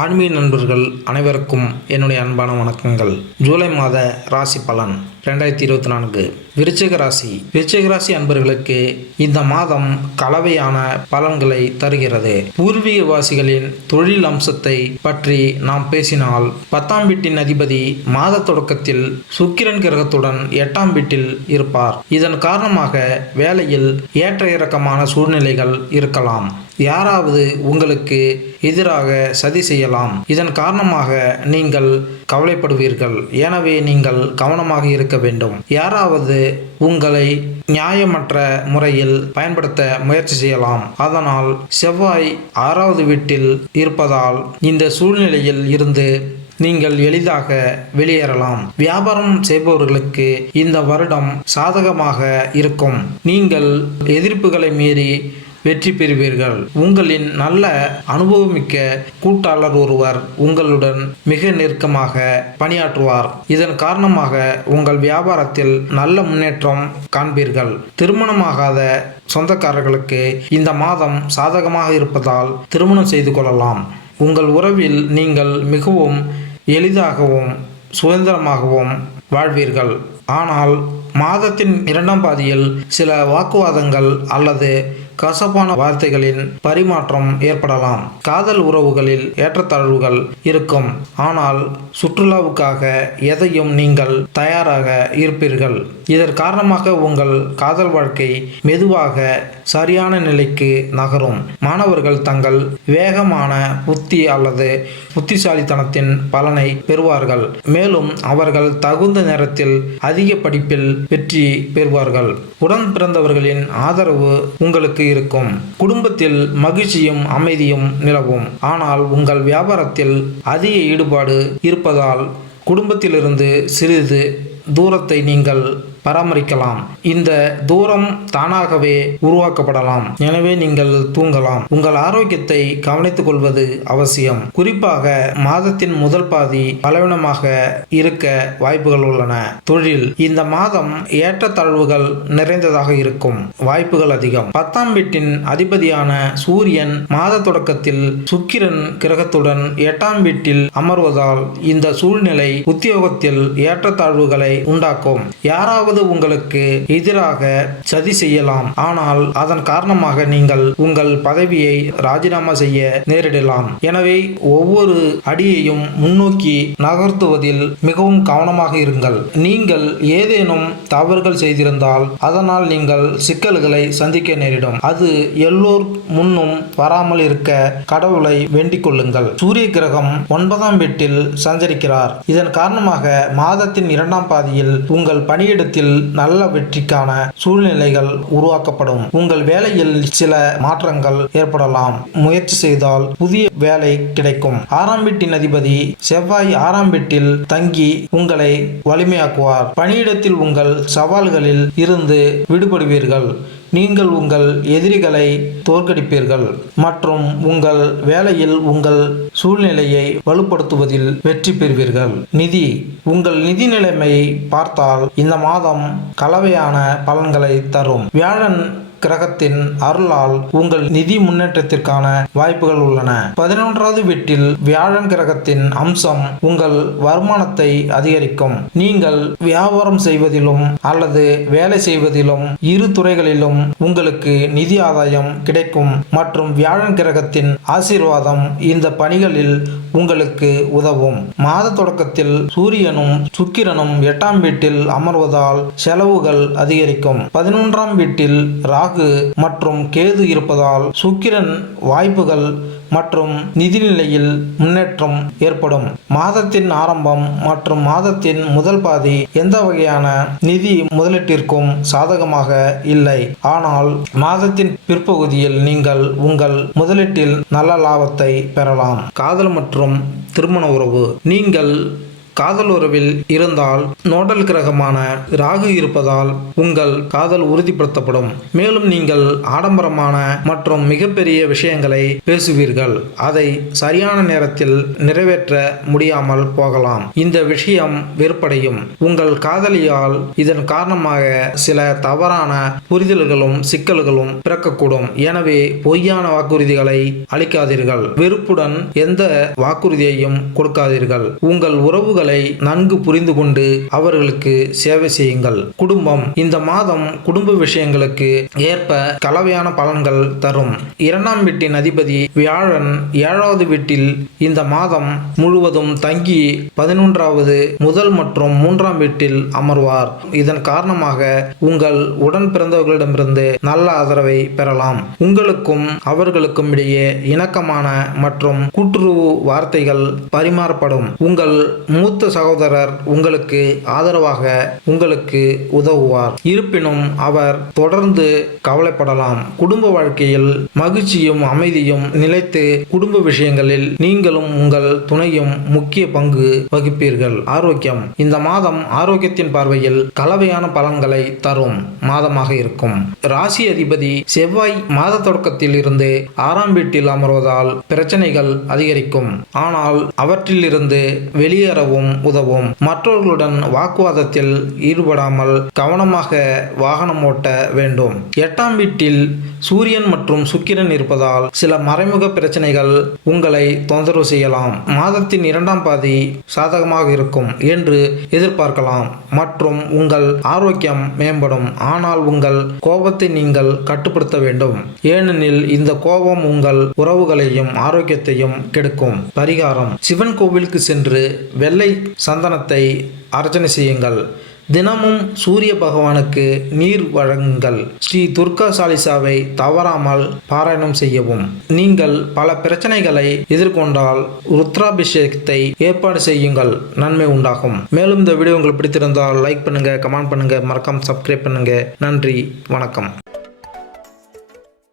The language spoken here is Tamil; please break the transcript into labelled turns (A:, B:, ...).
A: ஆன்மீக நண்பர்கள் அனைவருக்கும் என்னுடைய அன்பான வணக்கங்கள். ஜூலை மாத ராசி பலன் ரெண்டாயிரத்தி இருபத்தி நான்கு. விருச்சிக ராசி. விருச்சிக ராசி அன்பர்களுக்கு இந்த மாதம் கலவையான பலன்களை தருகிறது. பூர்வீக வாசிகளின் தொழில் அம்சத்தை பற்றி நாம் பேசினால் பத்தாம் வீட்டின் அதிபதி மாத தொடக்கத்தில் சுக்கிரன் கிரகத்துடன் எட்டாம் வீட்டில் இருப்பார். இதன் காரணமாக வேலையில் ஏற்ற இறக்கமான சூழ்நிலைகள் இருக்கலாம். யாராவது உங்களுக்கு எதிராக சதி செய்யலாம். இதன் காரணமாக நீங்கள் கவலைப்படுவீர்கள். எனவே நீங்கள் கவனமாக இருக்க வேண்டும். யாராவது உங்களை நியாயமற்ற முறையில் பயன்படுத்த முயற்சி செய்யலாம். அதனால் செவ்வாய் ஆறாவது வீட்டில் இருப்பதால் இந்த சூழ்நிலையில் இருந்து நீங்கள் எளிதாக வெளியேறலாம். வியாபாரம் செய்பவர்களுக்கு இந்த வருடம் சாதகமாக இருக்கும். நீங்கள் எதிர்ப்புகளை மீறி வெற்றி பெறுவீர்கள். உங்களின் நல்ல அனுபவமிக்க கூட்டாளர் ஒருவர் உங்களுடன் மிக நெருக்கமாக பணியாற்றுவார். இதன் காரணமாக உங்கள் வியாபாரத்தில் நல்ல முன்னேற்றம் காண்பீர்கள். திருமணமாகாத சொந்தக்காரர்களுக்கு இந்த மாதம் சாதகமாக இருப்பதால் திருமணம் செய்து கொள்ளலாம். உங்கள் உறவில் நீங்கள் மிகவும் எளிதாகவும் சுதந்திரமாகவும் வாழ்வீர்கள். ஆனால் மாதத்தின் இரண்டாம் பாதியில் சில வாக்குவாதங்கள் அல்லது கசப்பான வார்த்தைகளின் பரிமாற்றம் ஏற்படலாம். காதல் உறவுகளில் ஏற்றத்தாழ்வுகள் இருக்கும். ஆனால் சுற்றுலாவுக்காக எதையும் நீங்கள் தயாராக இருப்பீர்கள். இதன் காரணமாக உங்கள் காதல் வாழ்க்கை மெதுவாக சரியான நிலைக்கு நகரும். மாணவர்கள் தங்கள் வேகமான புத்தி அல்லது புத்திசாலித்தனத்தின் பலனை பெறுவார்கள். மேலும் அவர்கள் தகுந்த நேரத்தில் அதிக படிப்பில் வெற்றி பெறுவார்கள். உடன் பிறந்தவர்களின் ஆதரவு உங்களுக்கு இருக்கும். குடும்பத்தில் மகிழ்ச்சியும் அமைதியும் நிலவும். ஆனால் உங்கள் வியாபாரத்தில் அதிக ஈடுபாடு இருப்பதால் குடும்பத்திலிருந்து சிறிது தூரத்தை நீங்கள் பராமரிக்கலாம். இந்த தூரம் தானாகவே உருவாக்கப்படலாம். எனவே நீங்கள் தூங்கலாம். உங்கள் ஆரோக்கியத்தை கவனித்துக் கொள்வது அவசியம். குறிப்பாக மாதத்தின் முதல் பாதி பலவீனமாக இருக்க வாய்ப்புகள் உள்ளன. தொழில். இந்த மாதம் ஏற்றத்தாழ்வுகள் நிறைந்ததாக இருக்கும். வாய்ப்புகள் அதிகம். பத்தாம் வீட்டின் அதிபதியான சூரியன் மாத தொடக்கத்தில் சுக்கிரன் கிரகத்துடன் எட்டாம் வீட்டில் அமர்வதால் இந்த சூழ்நிலை உத்தியோகத்தில் ஏற்றத்தாழ்வுகளை உண்டாக்கும். யாராவது உங்களுக்கு எதிராக சதி செய்யலாம். ஆனால் அதன் காரணமாக நீங்கள் உங்கள் பதவியை ராஜினாமா செய்ய நேரிடலாம். எனவே ஒவ்வொரு அடியையும் முன்னோக்கி நகர்த்துவதில் மிகவும் கவனமாக இருங்கள். நீங்கள் ஏதேனும் தவறுகள் செய்திருந்தால் அதனால் நீங்கள் சிக்கல்களை சந்திக்க நேரிடும். அது எல்லோர் முன்னும் வராமல் இருக்க கடவுளை வேண்டிக் கொள்ளுங்கள். சூரிய கிரகம் ஒன்பதாம் வீட்டில் சஞ்சரிக்கிறார். இதன் காரணமாக மாதத்தின் இரண்டாம் பாதியில் உங்கள் பணியிடத்தில் நல்ல வெற்றிக்கான சூழ்நிலைகள் உருவாக்கப்படும். உங்கள் வேலையில் சில மாற்றங்கள் ஏற்படலாம். முயற்சி செய்தால் புதிய வேலை கிடைக்கும். ஆறாம் வீட்டின் அதிபதி செவ்வாய் ஆறாம் வீட்டில் தங்கி உங்களை வலிமையாக்குவார். பணியிடத்தில் உங்கள் சவால்களில் இருந்து விடுபடுவீர்கள். நீங்கள் உங்கள் எதிரிகளை தோற்கடிப்பீர்கள் மற்றும் உங்கள் வேலையில் உங்கள் சூழ்நிலையை வலுப்படுத்துவதில் வெற்றி பெறுவீர்கள். நிதி உங்கள் நிதி நிலைமை பார்த்தால் இந்த மாதம் கலவையான பலன்களை தரும். வியாழன் கிரகத்தின் அருளால் உங்கள் நிதி முன்னேற்றத்திற்கான வாய்ப்புகள் உள்ளன. பதினொன்றாவது வீட்டில் வியாழன் கிரகத்தின் அம்சம் உங்கள் வருமானத்தை அதிகரிக்கும். நீங்கள் வியாபாரம் செய்வதிலும் அல்லது வேலை செய்வதிலும் இரு துறைகளிலும் உங்களுக்கு நிதி ஆதாயம் கிடைக்கும். மற்றும் வியாழன் கிரகத்தின் ஆசீர்வாதம் இந்த பணிகளில் உங்களுக்கு உதவும். மாத தொடக்கத்தில் சூரியனும் சுக்கிரனும் எட்டாம் வீட்டில் அமர்வதால் செலவுகள் அதிகரிக்கும். பதினொன்றாம் வீட்டில் ராகு மற்றும் கேது இருப்பதால் சுக்கிரன் வாய்ப்புகள் மற்றும் நிதிநிலையில் முன்னேற்றம் ஏற்படும். மாதத்தின் ஆரம்பம் மற்றும் மாதத்தின் முதல் பாதி எந்த வகையான நிதி முதலீட்டிற்கும் சாதகமாக இல்லை. ஆனால் மாதத்தின் பிற்பகுதியில் நீங்கள் உங்கள் முதலீட்டில் நல்ல லாபத்தை பெறலாம். காதல் மற்றும் திருமண உறவு. நீங்கள் காதல் உறவில் இருந்தால் நோடல் கிரகமான ராகு இருப்பதால் உங்கள் காதல் உறுதிப்படுத்தப்படும். மேலும் நீங்கள் ஆடம்பரமான மற்றும் மிகப்பெரிய விஷயங்களை பேசுவீர்கள். அதை சரியான நேரத்தில் நிறைவேற்ற முடியாமல் போகலாம். இந்த விஷயம் வெறுப்படையும். உங்கள் காதலியால் இதன் காரணமாக சில தவறான புரிதல்களும் சிக்கல்களும் பிறக்கக்கூடும். எனவே பொய்யான வாக்குறுதிகளை அளிக்காதீர்கள். வெறுப்புடன் எந்த வாக்குறுதியையும் கொடுக்காதீர்கள். உங்கள் உறவுகள் நன்கு புரிந்து கொண்டு அவர்களுக்கு சேவை செய்யுங்கள். குடும்பம் இந்த மாதம் குடும்ப விஷயங்களுக்கு ஏற்ப கலவையான பலன்கள் தரும். இரண்டாம் வீட்டின் அதிபதி வியாழன் ஏழாவது வீட்டில் இந்த மாதம் முழுவதும் தங்கி பதினொன்றாவது முதல் மற்றும் மூன்றாம் வீட்டில் அமர்வார். இதன் காரணமாக உங்கள் உடன் பிறந்தவர்களிடமிருந்து நல்ல ஆதரவை பெறலாம். உங்களுக்கும் அவர்களுக்கும் இடையே இணக்கமான மற்றும் கூட்டுறவு வார்த்தைகள் பரிமாறப்படும். உங்கள் மூத்த மூத்த சகோதரர் உங்களுக்கு ஆதரவாக உங்களுக்கு உதவுவார். இருப்பினும் அவர் தொடர்ந்து கவலைப்படலாம். குடும்ப வாழ்க்கையில் மகிழ்ச்சியும் அமைதியும் நிலைத்து குடும்ப விஷயங்களில் நீங்களும் உங்கள் துணையும் முக்கிய பங்கு வகிப்பீர்கள். ஆரோக்கியம். இந்த மாதம் ஆரோக்கியத்தின் பார்வையில் கலவையான பலன்களை தரும் மாதமாக இருக்கும். ராசி அதிபதி செவ்வாய் மாத தொடக்கத்தில் இருந்து ஆறாம் வீட்டில் அமர்வதால் பிரச்சனைகள் அதிகரிக்கும். ஆனால் அவற்றிலிருந்து வெளியேறவும் உதவும். மற்றவர்களுடன் வாக்குவாதத்தில் ஈடுபடாமல் கவனமாக வாகனம் ஓட்ட வேண்டும். எட்டாம் வீட்டில் சூரியன் மற்றும் சுக்கிரன் இருப்பதால் சில மறைமுக பிரச்சனைகள் உங்களை தொந்தரவு செய்யலாம். மாதத்தின் இரண்டாம் பாதி சாதகமாக இருக்கும் என்று எதிர்பார்க்கலாம். மற்றும் உங்கள் ஆரோக்கியம் மேம்படும். ஆனால் உங்கள் கோபத்தை நீங்கள் கட்டுப்படுத்த வேண்டும். ஏனெனில் இந்த கோபம் உங்கள் உறவுகளையும் ஆரோக்கியத்தையும் கெடுக்கும். பரிகாரம். சிவன் கோவிலுக்கு சென்று வெள்ளை சந்தனத்தை அர்ச்சனை செய்யுங்கள். தினமும் சூரிய பகவானுக்கு நீர் வழங்குங்கள். ஸ்ரீ துர்கா சாலிசாவை தவறாமல் பாராயணம் செய்யவும். நீங்கள் பல பிரச்சனைகளை எதிர்கொண்டால் ருத்ராபிஷேகத்தை ஏற்பாடு செய்யுங்கள். நன்மை உண்டாகும். மேலும் இந்த வீடியோ உங்களுக்கு பிடித்திருந்தால் லைக் பண்ணுங்க கமெண்ட் பண்ணுங்க மறக்காம சப்ஸ்கிரைப் பண்ணுங்க. நன்றி வணக்கம்.